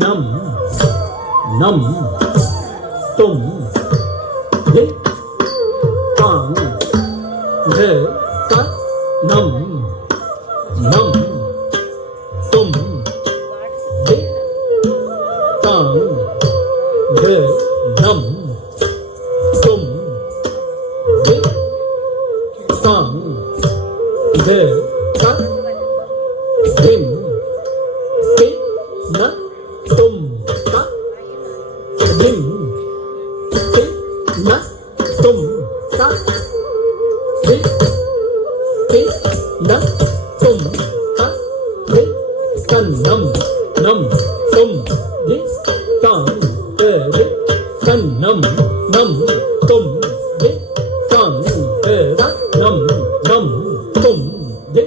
ನಂ ನಂ ತುಂ ಧಿ ತಾಂ ಧ ತ ನಂ ನಂ ತುಂ ಧಿ ತಾಂ ಧ ನಂ ತುಂ ಧಿ ತಾಂ ಧ ತ ಧಿಂ ತಿ ನ ತುಂ ತ ಧಿಂ ತಿ ನ ತುಂ ತ ಧಿ ತಿ ನ ತುಂ ತ ಧಿ ತನ್ನಂ ನಂ ತುಂ ಧಿ ತಾಂ ಧಿ ತನ್ನಂ ನಂ ತುಂ ಧಿ ತಾಂ ಧ ನಂ ನಂ ತುಂ ಧಿ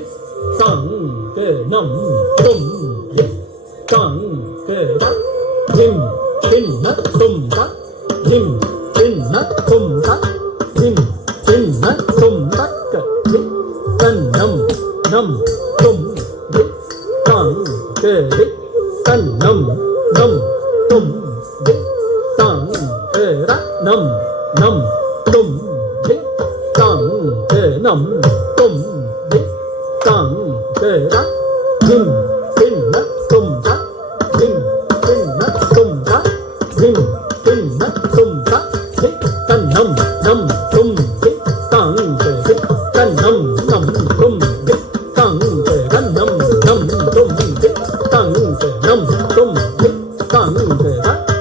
ತಾಂ ನಂ ತುಂ ಧಿ ತಾಂ ಧ ಧಿಂ ಧಿನ್ನ ತುಂ ತ ಧಿಂ ಧಿನ್ನ ತುಂ ತ ಧಿಂ ಧಿನ್ನ ತುಂ ತಕ್ಕ ಧಿ ತನ್ನಂ ನಂ ತುಂ ಧಿ ತಾಂ ಧಿ ತನ್ನಂ ನಂ ತುಂ ಧಿ ತಾಂ ಧ ನಂ ನಂ ತುಂ ಧಿ ತಾಂ ನಂ ತುಂ ಧಿ ತಾಂ ಧ ಧಿಂ ಧಿನ್ನ ತುಂ ತ ಧಿಂ ಧಿನ್ನ ತುಂ ತ ಧಿಂ ಧಿನ್ನ ತುಂ ತ ಧಿ ತನ್ನಂ ನಂ ತುಂ ಧಿ ತಾಂ ಧಿ ತನ್ನಂ ನಂ ತುಂ ಧಿ ತಾಂ ತನ್ನಂ ನಂ ತುಂ ಧಿ ತಾಂ ನಂ ತುಂ ಧಿ ತಾಂ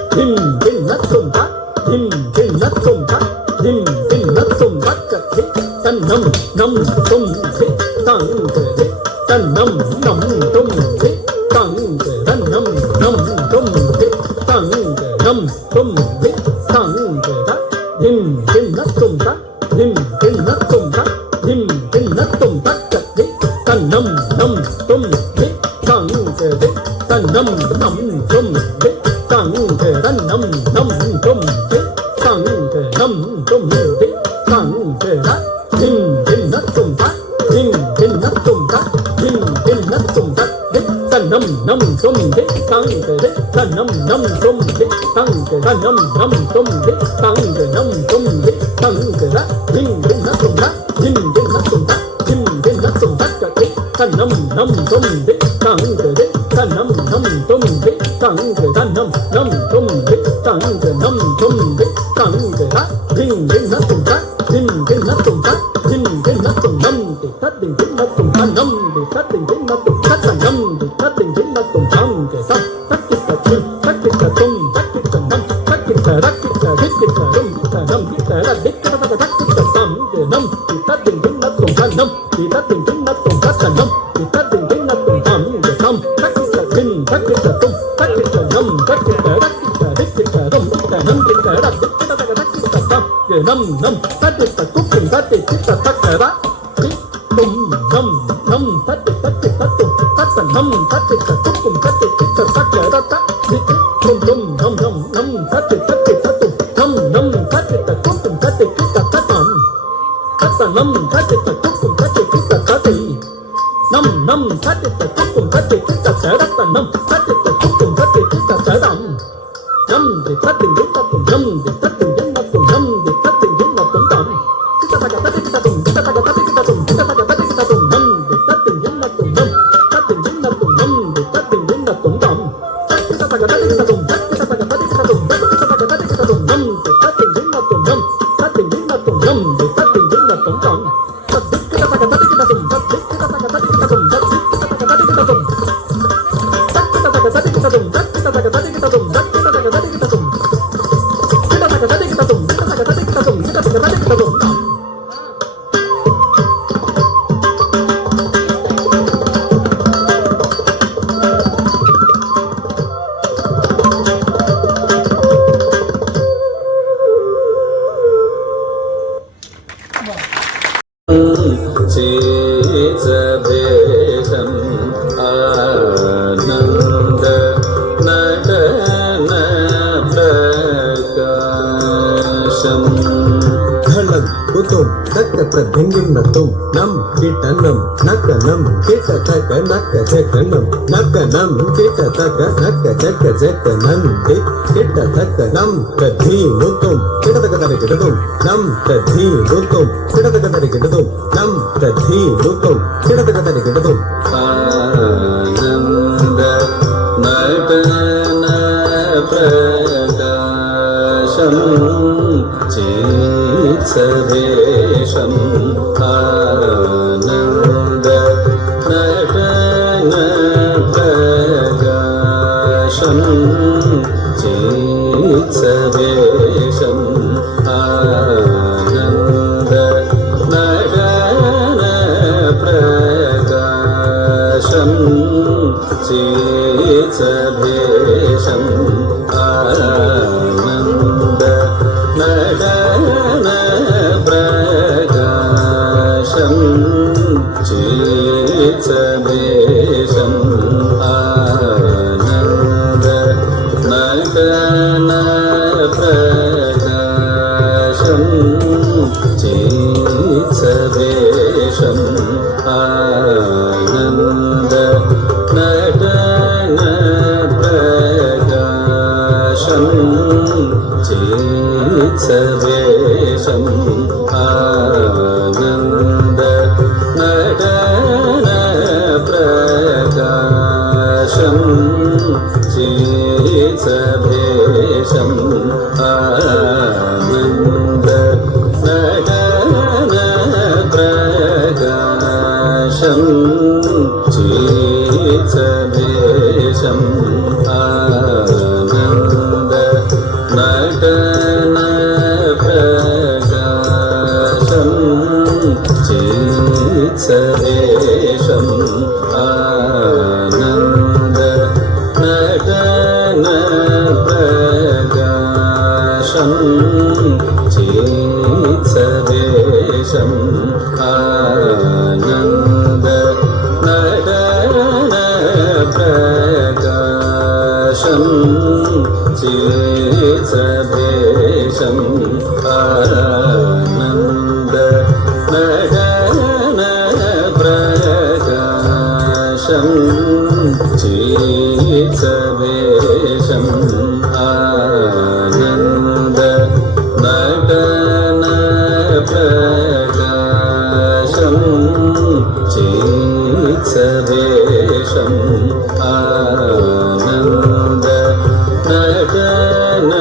ಧಿಂ ಧಿನ್ನ ತುಂ ತ ಧಿಂ ಧಿನ್ನ ತುಂ ತ ಧಿಂ ಧಿನ್ನ ತುಂ ತಕ್ಕ ಧಿ ತನ್ನಂ ನಂ ತುಂ ಧಿ ತಾಂ ಧಿ ತನ್ನಂ ನಂ ತುಂ ಧಿ ತಾಂ ತನ್ನಂ ನಂ ತುಂ ಧಿ ತಾಂ ನಂ ತುಂ ಧಿ ತಾಂ ಧಿಂ ಧಿನ್ನ ತುಂ ತ ಧಿಂ ಧಿನ್ನ ತುಂ ತ ಧಿಂ ಧಿನ್ನ ತುಂ ತಕ್ಕ ಧಿ ತನ್ನಂ ನಂ ತುಂ ಧಿ ತಾಂ ಧಿ ತನ್ನಂ ನಂ ತುಂ ಧಿ ತಾಂ ತನ್ನಂ ನಂ ತುಂ ಧಿ ತಾಂ ನಂ ತುಂ ಧಿ ತಾಂ ಧಿಂ ಧಿನ್ನ ತುಂ ತ ಧಿಂ ಧಿನ್ನ ತುಂ ತ ಧಿಂ ಧಿನ್ನ ತುಂ ತ ಧಿ ತನ್ನಂ ನಂ ತುಂ ಧಿ ತಾಂ ಧಿ ತನ್ನಂ ನಂ ತುಂ ಧಿ ತಾಂ ತನ್ನಂ ನಂ ತುಂ ಧಿ ತಾಂ ನಂ ತುಂ ಧಿ ತಾಂ ಧಿಂ ಧಿನ್ನ ತುಂ ತ ಧಿಂ ಧಿನ್ನ ತುಂ ತ ಧಿಂ ಧಿನ್ನ ತುಂ ತಕ್ಕ ಧಿ ತನ್ನಂ ನಂ ತುಂ ಧಿ ತಾಂ ಧಿ ತನ್ನಂ ನಂ ತುಂ ಧಿ ತಾಂ ತನ್ನಂ ನಂ ತುಂ ಧಿ ತಾಂ ನಂ ತುಂ ಧಿ ತಾಂ ಧಿಂ ಧಿನ್ನ ತುಂ ತ ಧಿಂ ಧಿನ್ನ ತುಂ ತ ಧಿಂ ಧಿನ್ನ ತುಂ ನಂ ಧಿ ತ ಧಿಂ ಧಿನ್ನ ತುಂ ತ ನಂ ಧಿ ತ ಧಿಂ ಧಿನ್ನ ತುಂ ತ ತನ್ನಂ ಧಿ ತ ಧಿಂ ಧಿನ್ನ ತುಂ ತಾಂ ತ ತಕ್ಕಿತ ಧಿಂ ತಕ್ಕಿತ ತುಂ ತಕ್ಕಿತ ನಂ ತಕ್ಕಿತ ರಕ್ಕಿತ ಧಿಕ್ಕಿತ ಧಿಂ ತ ನಂ ಧಿತ ರ ಧಿಕ್ಕಿತ ತ ತಕ್ಕಿತ ತಾಂ ನಂ ಧಿ ತ ಧಿಂ ಧಿನ್ನ ತುಂ ತ ನಂ ಧಿ ತ ಧಿಂ ಧಿನ್ನ ತುಂ ತ ತನ್ನಂ ಧಿ ತ ಧಿಂ ಧಿನ್ನ ತುಂ ತಾಂ ತಾಂ ತಕ್ಕಿತ ಧಿಂ ತಕ್ಕಿತ ತುಂ ತಕ್ಕಿತ ನಂ ತಕ್ಕಿತ ರಕ್ಕಿತ ಧಿಕ್ಕಿತ ಧಿಂ ತ ನಂ ಧಿತ ರ ಧಿಕ್ಕಿತ ತ ತಕ್ಕಿತ ತಾಂ ನಂ ನಂ ತಕ್ಕಿತ ತುಕ್ಕಿಂ ತಕ್ಕಿತ ತಕ್ಕರ ಧಿ ತುಂ ನಂ ನಂ ತಕ್ಕಿತ ತುಂ ತತ್ತ ನಂ ತಕ್ಕಿತ ತುಕ್ಕಿಂ ತಕ್ಕಿತ ತಕ್ಕರ ತ ಧಿ ತುಂ ತುಂ ನಂ ನಂ ನಂ ತಕ್ಕಿತ ತುಂ ನಂ ನಂ ತಕ್ಕಿತ ತುಕ್ಕಿಂ ತಕ್ಕಿತ ತತ್ತಂ ತತ್ತ ನಂ ತಕ್ಕಿತ ತುಕ್ಕಿಂ ತಕ್ಕಿತ ತತಿ ನಂ ನಂ ತಕ್ಕಿತ ತುಕ್ಕಿಂ ತಕ್ಕಿತ ತರತ್ತ ನಂ ತಕ್ಕಿತ ತುಕ್ಕಿಂ ತಕ್ಕಿತ ತದಂ ನಂ ದಿ ತತ್ತಿಂ ದಿ ತತ್ತಂ ನಂ ದಿ ತತ್ತಿಂ ದಿ ನತ್ತಂ ನಂ ದಿ ತತ್ತಿಂ ದಿ ನತ್ತಂ ತಂ ಕಿತ ತಗ ತತಿಕಿತ ತುಂ ಕಿತ ತಗ ತತಿಕಿತ ತುಂ ಕಿತ ತಗ ತತಿಕಿತ ತುಂ ನಂ ದಿ ತತ್ತಿಂ ದಿ ನತ್ತಂ ನಂ ತತ್ತಿಂ ದಿ ನತ್ತಂ ನಂ ದಿ ತತ್ತಿಂ ದಿ ನತ್ತಂ ತಂ ಕಿತ ತಗ ತತಿಕಿತ ತುಂ ಕಿತ ತಗ ತತಿಕಿತ ತುಂ ಕಿತ ತಗ ತತಿಕಿತ ತುಂ ನಂ ದಿ ತತ್ತಿಂ ದಿ ನತ್ತಂ ನಂ ತತ್ತಿಂ ದಿ ನತ್ತಂ ನಂ ದಿ ತತ್ತಿಂ ದಿ ನತ್ತಂ ತಂ ತದ್ದಿಕ್ಕಿತ ತಗ ತತಿಕಿತ ತುಂ ತದ್ದಿಕ್ಕಿತ ತಗ ತತಿಕಿತ ತುಂ ತದ್ದಿಕ್ಕಿತ ತಗ ತತಿಕಿತ ತುಂ ತಕ್ಕಿತ ತಗ ತತಿಕಿತ ತುಂ ತಕ್ಕಿತ ತಗ ತತಿಕಿತ ತುಂ ತಕ್ಕಿತ ತಗ ತತಿಕಿತ ತುಂ ಕಿತ ತಗ ತತಿಕಿತ ತುಂ ಕಿತ ತಗ ತತಿಕಿತ ತುಂ ಕಿತ ತಗ ತತಿಕಿತ ತುಂ चेतभेदम् आनन्द नटन प्रकाशम् धळं कुतुं तक्कत धिंगिन्न तुं नं కిటనం నకనం కిట తక నక్క జకనం నకనం కిట తక నక్క జక జకనం కిట తక నం కధీ ముతుం కిట తక తరి కిటతుం నం కధీ ముతుం కిట తక తరి కిటతుం నం కధీ ముతుం కిట తక తరి కిటతుం ఆనంద నటన ప్రకాశం చిత్సవేశం ఆనంద నటన ప్రకాశం చిత్సవేశం ఆనంద నటన ప్రకాశం చిత్సవేశం ఆనంద నటన ప్రకాశం చిత్సవేశం ఆనంద నటన ప్రకాశం చిత్సవేశం ఆనంద నటన ప్రకాశం చిత్సవేశం ఆనంద నటన ప్రకాశం చిత్సవేశం ఆనంద నటన ప్రకాశం చిత్సవేశం ఆనంద నటన ప్రకాశం చిత్సవేశం ఆనంద నటన ప్రకాశం చిత్సవేశం ఆనంద నటన ప్రకాశం చిత్సవేశం ఆనంద నటన ప్రకాశం చిత్సవేశం ఆనంద నటన ప్రకాశం చిత్సవేశం ఆనంద నటన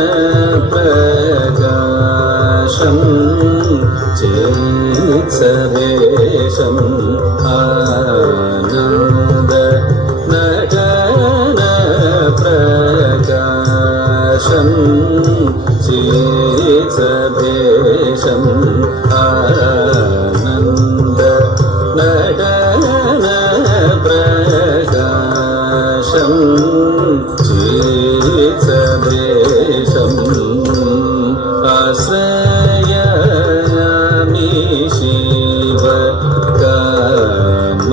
ప్రకాశం చిత్సవేశం ఆనంద నటన ప్రకాశం చిత్సవేశం ఆనంద నటన ప్రకాశం చిత్సవేశం ఆశ్రయామి శివ కామ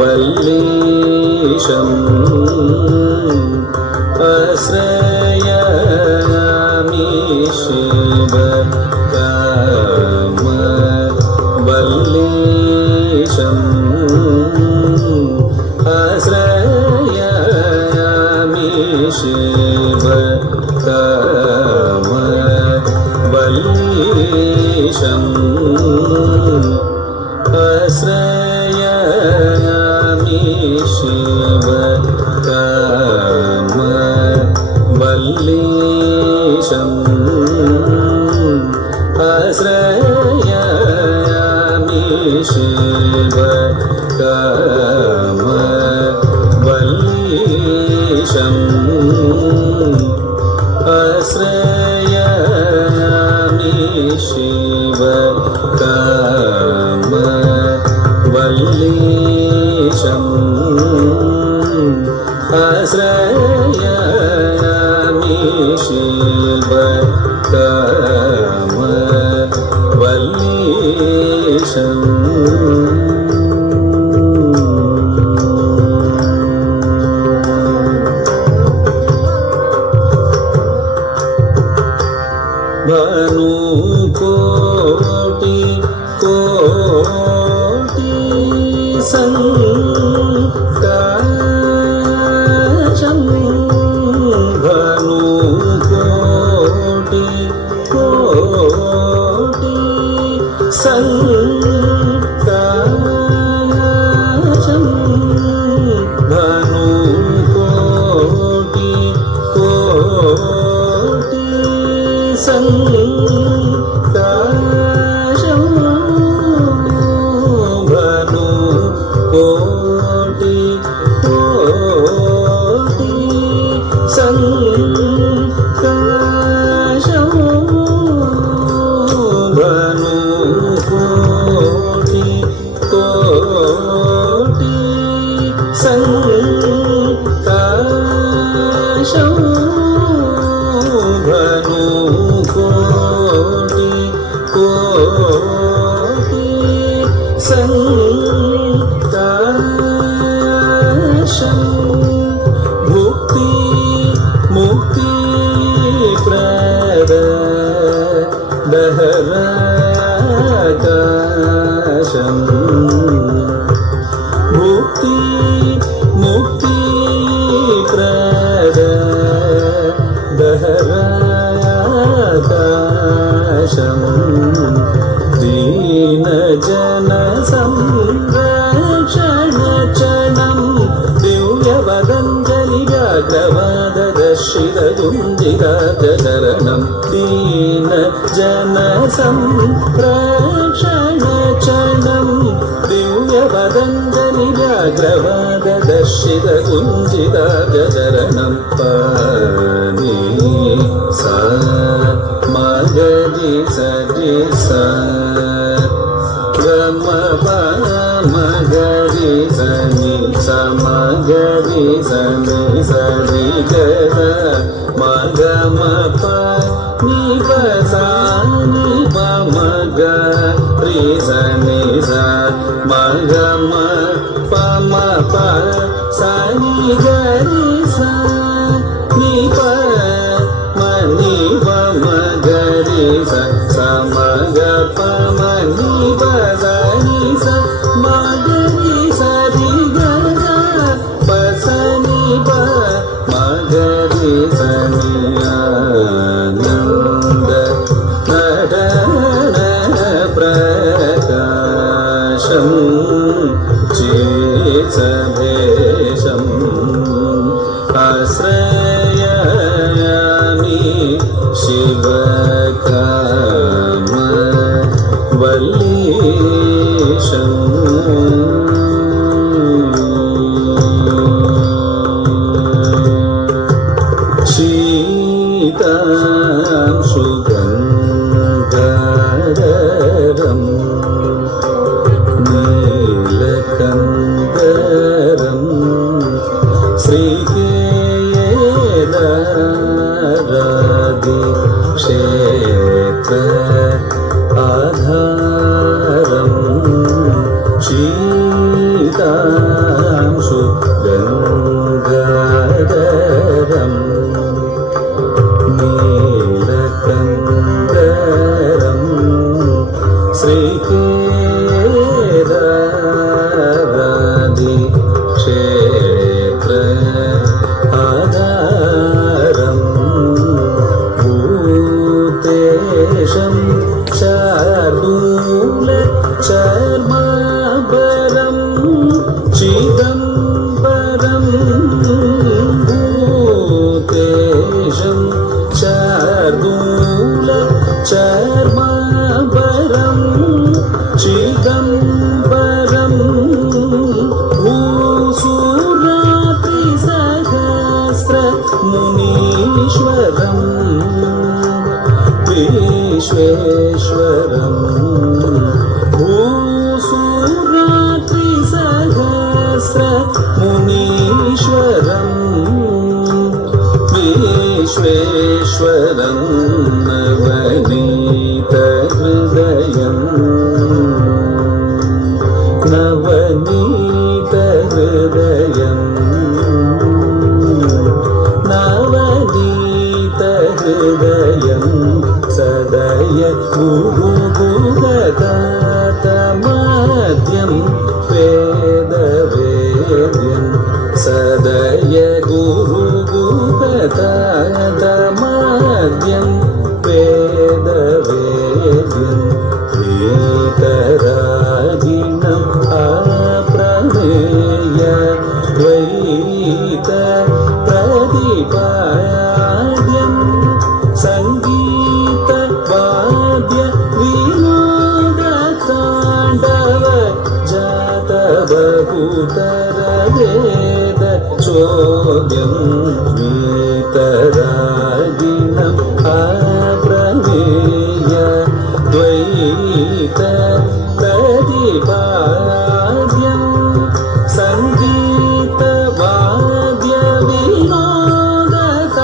వల్లీశం ఆశ్రయామి శివ కామ వల్లీశం ఆశ్రయామి శివ కామ వల్లీశం ఆశ్రయామి శివ కామ వల్లీశం ఆశ్రయామి శివ కామ వల్లీశం ఆశ్రయామి శివ కామ వల్లీశం ఆశ్రయామి శివ కామ వల్లీశం భానుకోటి కోటి दर्शितगुञ्जिताजरणं दीन जनसंरक्षणचनं दिव्यपतञ्जलि व्याघ्रवाददर्शितगुञ्जिताजरणं पानी सा मगरि सरि सा गम मगरि सनि समगरि सनि सरि गद मगम प नि प सा नि प मग रि सनि सा मगम प म प सा नि गरि सा नि प म नि प मगरि सा स मग प म नि प सा नि सा मगरि सा रि ग प स नि प मगरि सा नि आनन्द नटन प्रकाशं चित्सभेशम् आश्रयामि शिवकाम वल्लीशम् शीतां सुगन्धरं नीलकण्डरं श्रीकेदारादि क्षेत्र आधारं शीतां सुगन्धरं नीलकण्डरं श्रीकेदारादि क्षेत्र आधारं भूतेशं शार्दूलचर्माभरं चिदम्बरं भूतेशं शार्दूलचर्माभरं चिदम्बरं भूसुरात्रिसहस्रमुनीश्वरं विश्वेश्वरं भूसुरात्रिसहस्रमुनीश्वरं विश्वेश्वरं नवनीतहृदयं नवनीतहृदयं नवनीतहृदयं सदय गुरुगुगतातमद्यं वेदवेद्यं सदय गुरुगुगतातमद्यं वेदवेद्यं वीतरागिणम् अप्रमेय द्वैत प्रतिपाद्यं सङ्गीतवाद्य विनोदताण्डव जातबहुतरवेद चोद्यं वीतरागिणम् अप्रमेय द्वैत प्रतिपाद्यं सङ्गीतवाद्य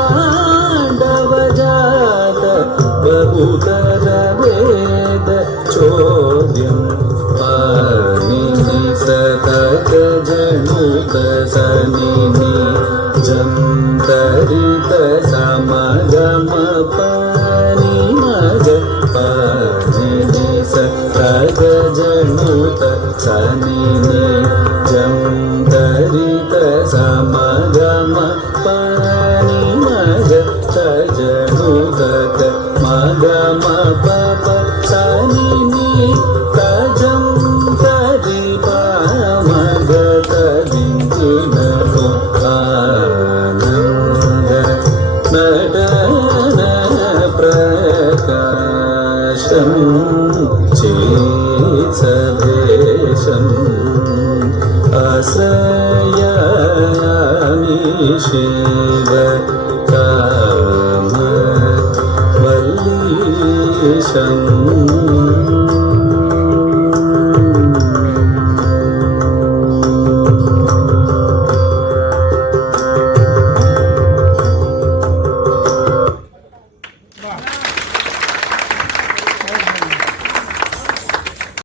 विनोदताण्डव जात बहुतरवेद चोद्यं पाणिनि सतत जनुत सनिनि जं तरित समगम पानि मग पाणिनि सतत जनुत सनिनि जं तरित समगम पानि मग तजनुत मगम पप सनिनि तजं तरि पामग तदिञ्जिनको आनन्द शिव काम वल्लीशम्